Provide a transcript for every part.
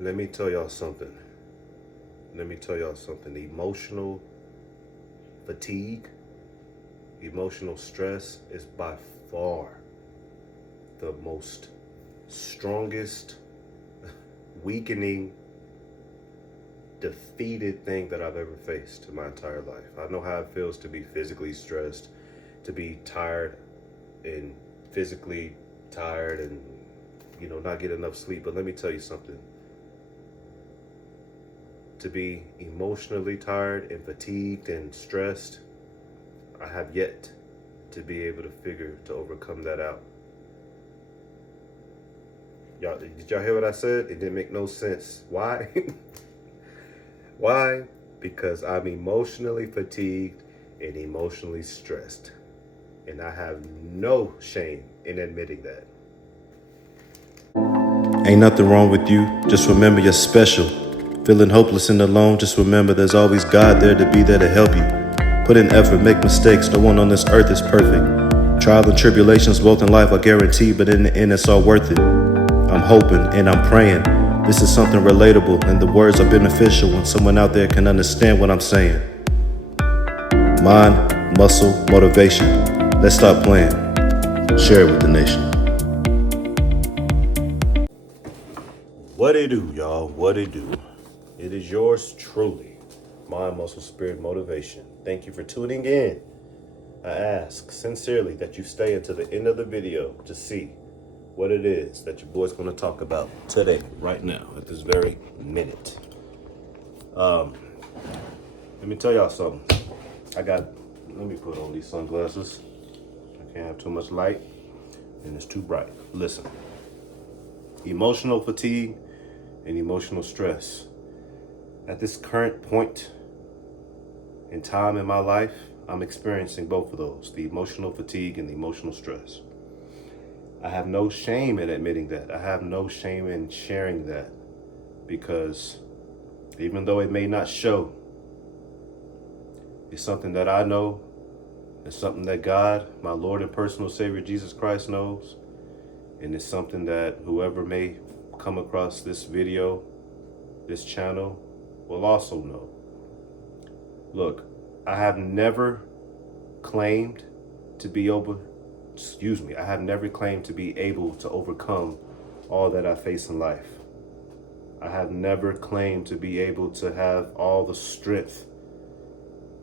Let me tell y'all something. Emotional fatigue, emotional stress is by far the most strongest, weakening, defeated thing that I've ever faced in my entire life. I know how it feels to be physically stressed, to be tired and physically tired and, not get enough sleep. But let me tell you something. To be emotionally tired and fatigued and stressed, I have yet to be able to overcome that out. Did y'all hear what I said? It didn't make no sense. Why? Why? Because I'm emotionally fatigued and emotionally stressed. And I have no shame in admitting that. Ain't nothing wrong with you. Just remember you're special. Feeling hopeless and alone, just remember there's always God there to be there to help you. Put in effort, make mistakes. No one on this earth is perfect. Trials and tribulations both in life are guaranteed, but in the end it's all worth it. I'm hoping and I'm praying this is something relatable and the words are beneficial when someone out there can understand what I'm saying. Mind, muscle, motivation. Let's stop playing. Share it with the nation. What it do, y'all? What it do? It is yours truly, Mind, Muscle, Spirit, Motivation. Thank you for tuning in. I ask sincerely that you stay until the end of the video to see what it is that your boy's going to talk about today, right now, at this very minute. Let me tell y'all something. Let me put on these sunglasses. I can't have too much light and it's too bright. Listen, emotional fatigue and emotional stress. At this current point in time in my life, I'm experiencing both of those, the emotional fatigue and the emotional stress. I have no shame in admitting that. I have no shame in sharing that, because even though it may not show, it's something that I know. It's something that God, my Lord and personal Savior, Jesus Christ, knows. And it's something that whoever may come across this video, this channel, will also know. Look, I have never claimed to be I have never claimed to be able to overcome all that I face in life. I have never claimed to be able to have all the strength.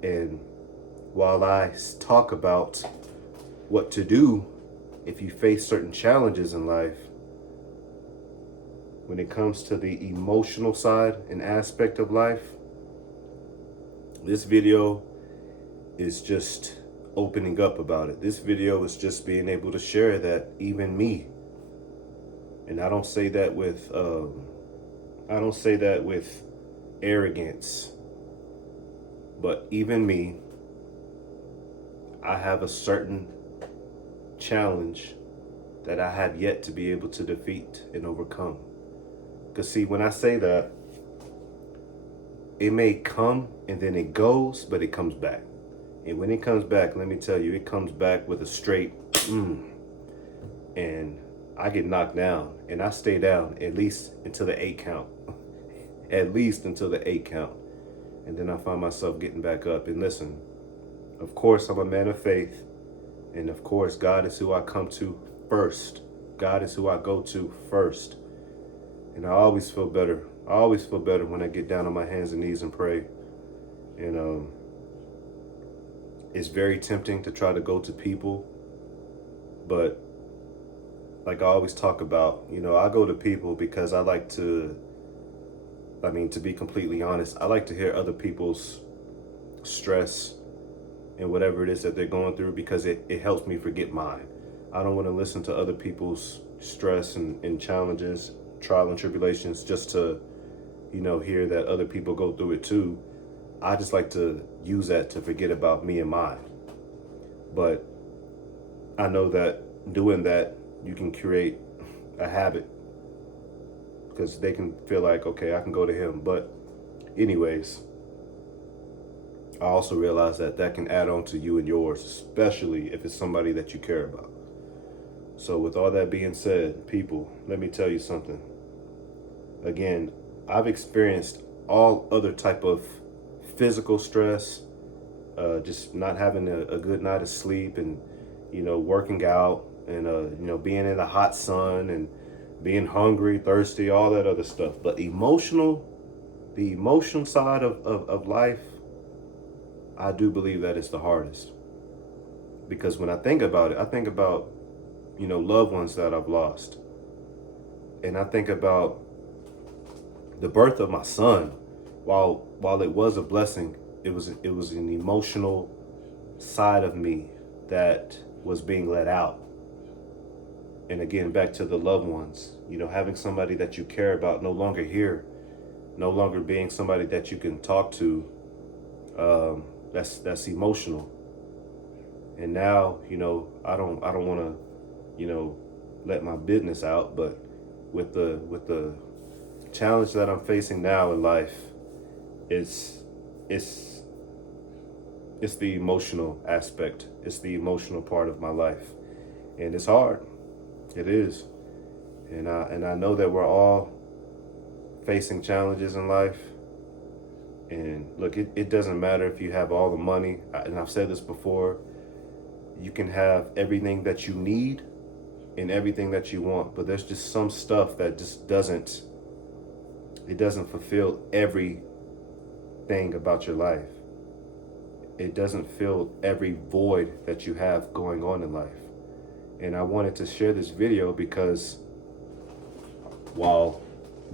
And while I talk about what to do if you face certain challenges in life, when it comes to the emotional side and aspect of life, this video is just opening up about it. This video is just being able to share that even me, and I don't say that with arrogance, but even me, I have a certain challenge that I have yet to be able to defeat and overcome. Because see, when I say that, it may come and then it goes, but it comes back. And when it comes back, let me tell you, it comes back with a straight and I get knocked down, and I stay down at least until the 8 count. At least until the 8 count. And then I find myself getting back up. And listen, of course, I'm a man of faith. And of course, God is who I come to first. God is who I go to first. And I always feel better. I always feel better when I get down on my hands and knees and pray. And it's very tempting to try to go to people. But like I always talk about, I go to people because I like to be completely honest, I like to hear other people's stress and whatever it is that they're going through, because it helps me forget mine. I don't want to listen to other people's stress and challenges, trial and tribulations, just to, hear that other people go through it too. I just like to use that to forget about me and mine. But I know that doing that, you can create a habit, because they can feel like, okay, I can go to him. But anyways, I also realize that can add on to you and yours, especially if it's somebody that you care about. So with all that being said, people, let me tell you something. Again, I've experienced all other type of physical stress, just not having a good night of sleep, and working out, and being in the hot sun, and being hungry, thirsty, all that other stuff. But the emotion side of life, I do believe that is the hardest. Because when I think about it, I think about loved ones that I've lost, and I think about the birth of my son. While it was a blessing, it was an emotional side of me that was being let out. And again, back to the loved ones, having somebody that you care about no longer here, no longer being somebody that you can talk to, that's emotional. And now, I don't want to, let my business out, but with the challenge that I'm facing now in life, it's the emotional aspect. It's the emotional part of my life, and it's hard. It is, and I know that we're all facing challenges in life. And look, it doesn't matter if you have all the money, and I've said this before. You can have everything that you need and everything that you want, but there's just some stuff that just doesn't fulfill everything about your life. It doesn't fill every void that you have going on in life. And I wanted to share this video because while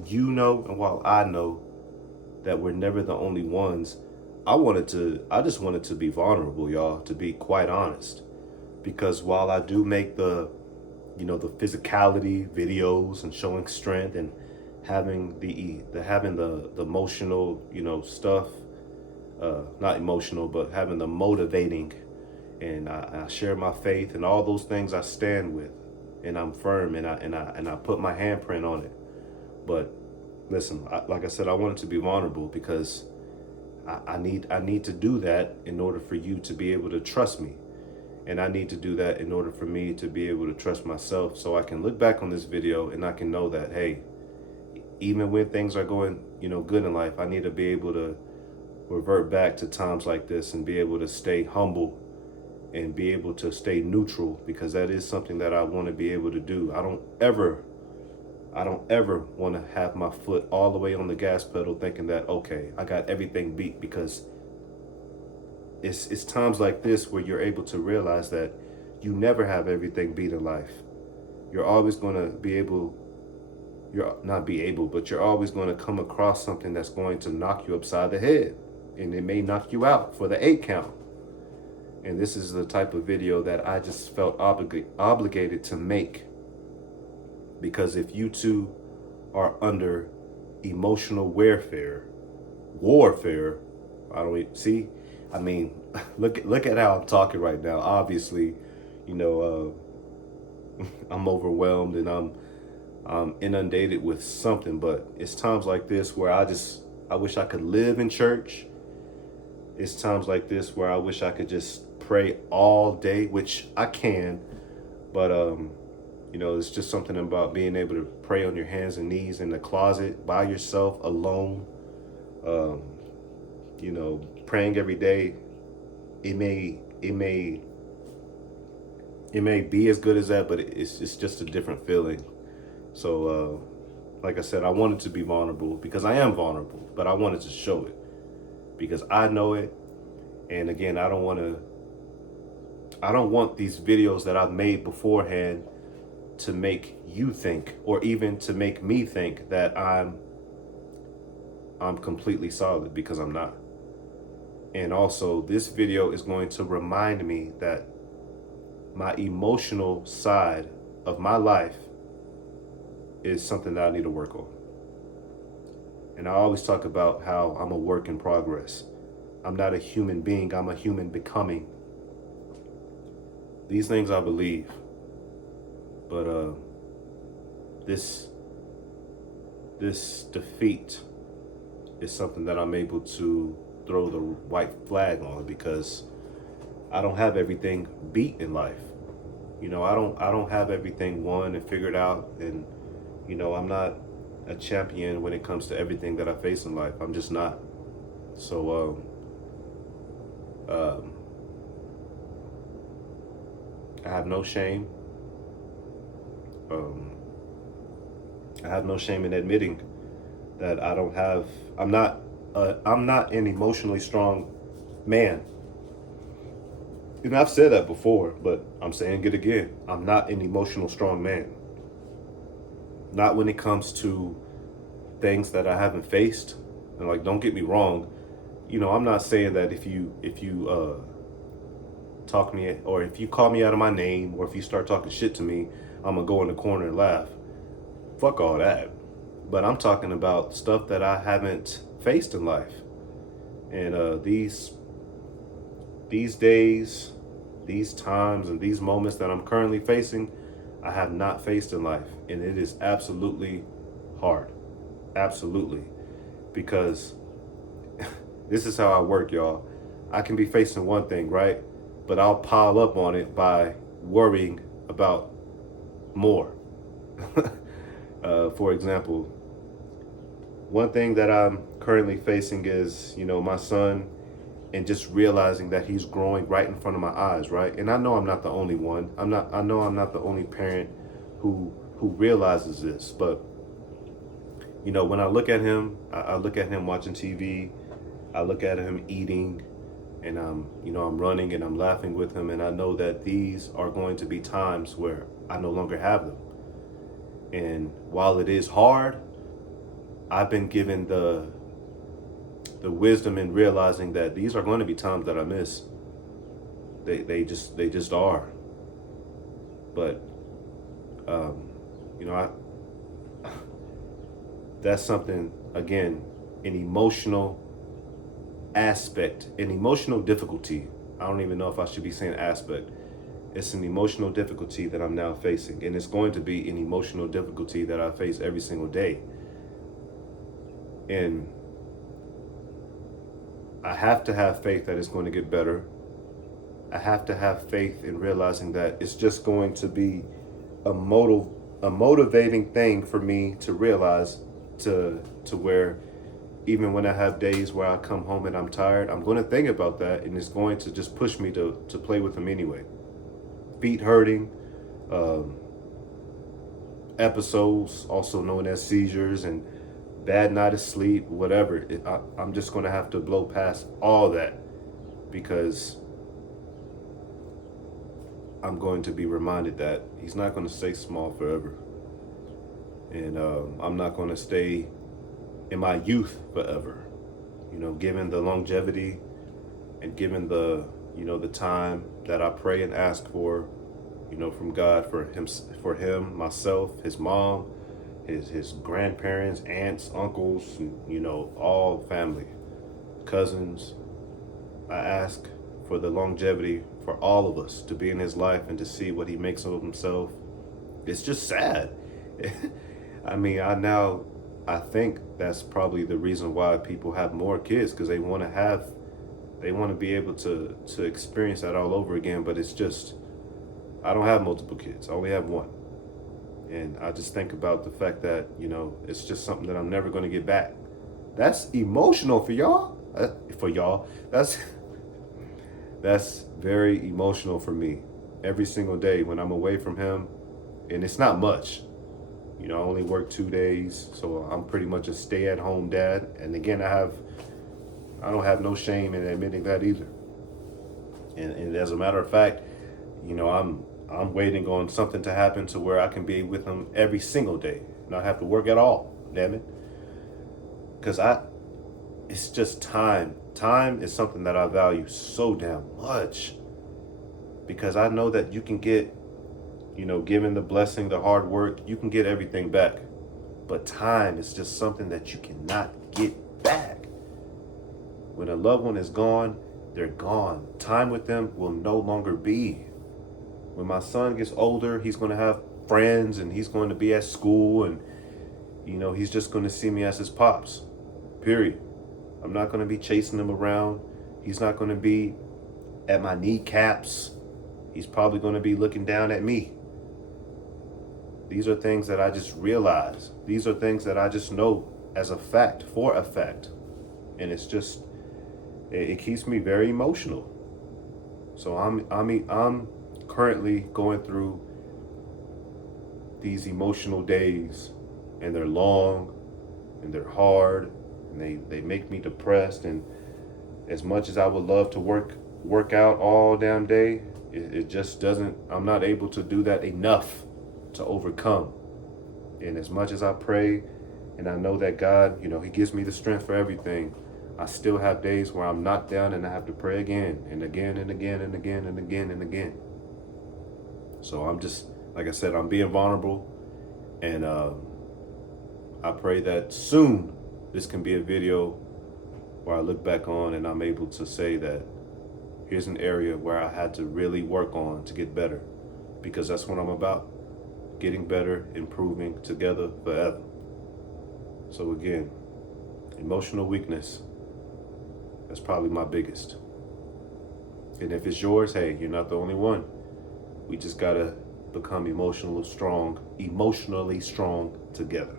you know and while I know that we're never the only ones, I just wanted to be vulnerable, y'all, to be quite honest. Because while I do make the physicality videos and showing strength and having the emotional, stuff, not emotional, but having the motivating, and I share my faith and all those things I stand with, and I'm firm, and I put my handprint on it. But listen, like I said, I wanted to be vulnerable because I need to do that in order for you to be able to trust me. And I need to do that in order for me to be able to trust myself, so I can look back on this video and I can know that, hey, even when things are going, good in life, I need to be able to revert back to times like this and be able to stay humble and be able to stay neutral, because that is something that I want to be able to do. I don't ever want to have my foot all the way on the gas pedal thinking that, okay, I got everything beat, because it's times like this where you're able to realize that you never have everything beat in life. You're always going to you're always going to come across something that's going to knock you upside the head, and it may knock you out for the 8 count. And this is the type of video that I just felt obligated to make, because if you two are under emotional warfare, I don't see. I mean, look at how I'm talking right now. Obviously, I'm overwhelmed and I'm inundated with something. But it's times like this where I wish I could live in church. It's times like this where I wish I could just pray all day, which I can. But it's just something about being able to pray on your hands and knees in the closet by yourself, alone. Praying every day, it may be as good as that, but it's just a different feeling. So like I said, I wanted to be vulnerable because I am vulnerable, but I wanted to show it because I know it. And again, I don't want these videos that I've made beforehand to make you think, or even to make me think that I'm completely solid, because I'm not. And also, this video is going to remind me that my emotional side of my life is something that I need to work on. And I always talk about how I'm a work in progress. I'm not a human being, I'm a human becoming. These things I believe. But this defeat is something that I'm able to throw the white flag on, because I don't have everything beat in life. I don't have everything won and figured out, and I'm not a champion when it comes to everything that I face in life. I'm just not. So I have no shame. I have no shame in admitting that I'm not an emotionally strong man. And I've said that before, but I'm saying it again. I'm not an emotional strong man. Not when it comes to things that I haven't faced. And like, don't get me wrong, I'm not saying that if you talk me, or if you call me out of my name, or if you start talking shit to me, I'm gonna go in the corner and laugh. Fuck all that. But I'm talking about stuff that I haven't faced in life. And these days, these times, and these moments that I'm currently facing, I have not faced in life. And it is absolutely hard. Absolutely. Because this is how I work, y'all. I can be facing one thing, right? But I'll pile up on it by worrying about more. For example, one thing that I'm currently facing is, my son, and just realizing that he's growing right in front of my eyes, right? And I know I'm not the only one. I know I'm not the only parent who realizes this. But when I look at him, I look at him watching TV, I look at him eating, and I'm running and I'm laughing with him, and I know that these are going to be times where I no longer have them. And while it is hard, I've been given the wisdom in realizing that these are going to be times that I miss. They just are. But I that's something, again, an emotional aspect, an emotional difficulty. I don't even know if I should be saying aspect. It's an emotional difficulty that I'm now facing, and it's going to be an emotional difficulty that I face every single day. And I have to have faith that it's going to get better. I have to have faith in realizing that it's just going to be a motivating thing for me to realize to where even when I have days where I come home and I'm tired, I'm going to think about that, and it's going to just push me to play with him anyway. Feet hurting, episodes, also known as seizures, and bad night of sleep, whatever. I'm just going to have to blow past all that, because I'm going to be reminded that he's not going to stay small forever. And I'm not going to stay in my youth forever. Given the longevity and given the time that I pray and ask for, from God for him, myself, his mom, his grandparents, aunts, uncles, all family, cousins. I ask for the longevity for all of us to be in his life and to see what he makes of himself. It's just sad. I mean, I think that's probably the reason why people have more kids, because they want to be able to experience that all over again. But it's just, I don't have multiple kids. I only have one. And I just think about the fact that, it's just something that I'm never going to get back. That's emotional for y'all. That's very emotional for me. Every single day when I'm away from him, and it's not much. I only work 2 days, so I'm pretty much a stay-at-home dad. And again, I don't have no shame in admitting that either. And as a matter of fact, I'm waiting on something to happen to where I can be with him every single day, not have to work at all. Damn it. Because it's just time. Time is something that I value so damn much, because I know that you can get, given the blessing, the hard work, you can get everything back. But time is just something that you cannot get back. When a loved one is gone, they're gone. Time with them will no longer be. When my son gets older, he's going to have friends, and he's going to be at school, and, he's just going to see me as his pops. Period. I'm not going to be chasing him around. He's not going to be at my kneecaps. He's probably going to be looking down at me. These are things that I just realize. These are things that I just know as a fact, for a fact. And it's just, it keeps me very emotional. So I'm currently going through these emotional days, and they're long and they're hard, and they make me depressed. And as much as I would love to work out all damn day, it just doesn't, I'm not able to do that enough to overcome. And as much as I pray and I know that God, he gives me the strength for everything, I still have days where I'm knocked down and I have to pray again and again and again and again and again and again. So I'm just, like I said, I'm being vulnerable, and I pray that soon this can be a video where I look back on and I'm able to say that here's an area where I had to really work on to get better, because that's what I'm about. Getting better, improving together forever. So again, emotional weakness, that's probably my biggest. And if it's yours, hey, you're not the only one. We just gotta become emotionally strong together.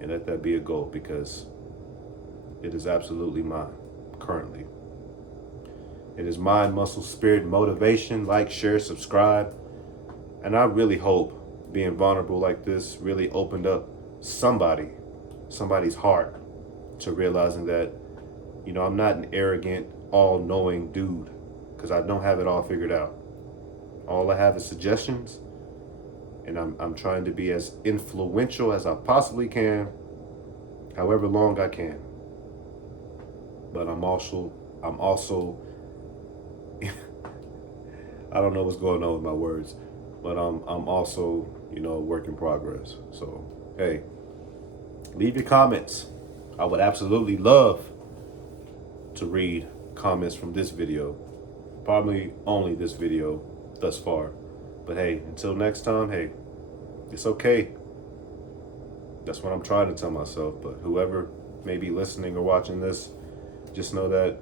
And let that be a goal, because it is absolutely mine currently. It is mind, muscle, spirit, motivation. Like, share, subscribe. And I really hope being vulnerable like this really opened up somebody's heart to realizing that, I'm not an arrogant, all-knowing dude, because I don't have it all figured out. All I have is suggestions, and I'm trying to be as influential as I possibly can, however long I can. But I'm also I don't know what's going on with my words, but I'm also, a work in progress. So, hey, leave your comments. I would absolutely love to read comments from this video. Probably only this video thus far. But hey, until next time, hey, it's okay. That's what I'm trying to tell myself. But whoever may be listening or watching this, just know that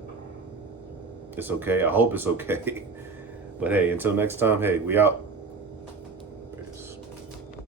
it's okay. I hope it's okay. But hey, until next time, hey, we out.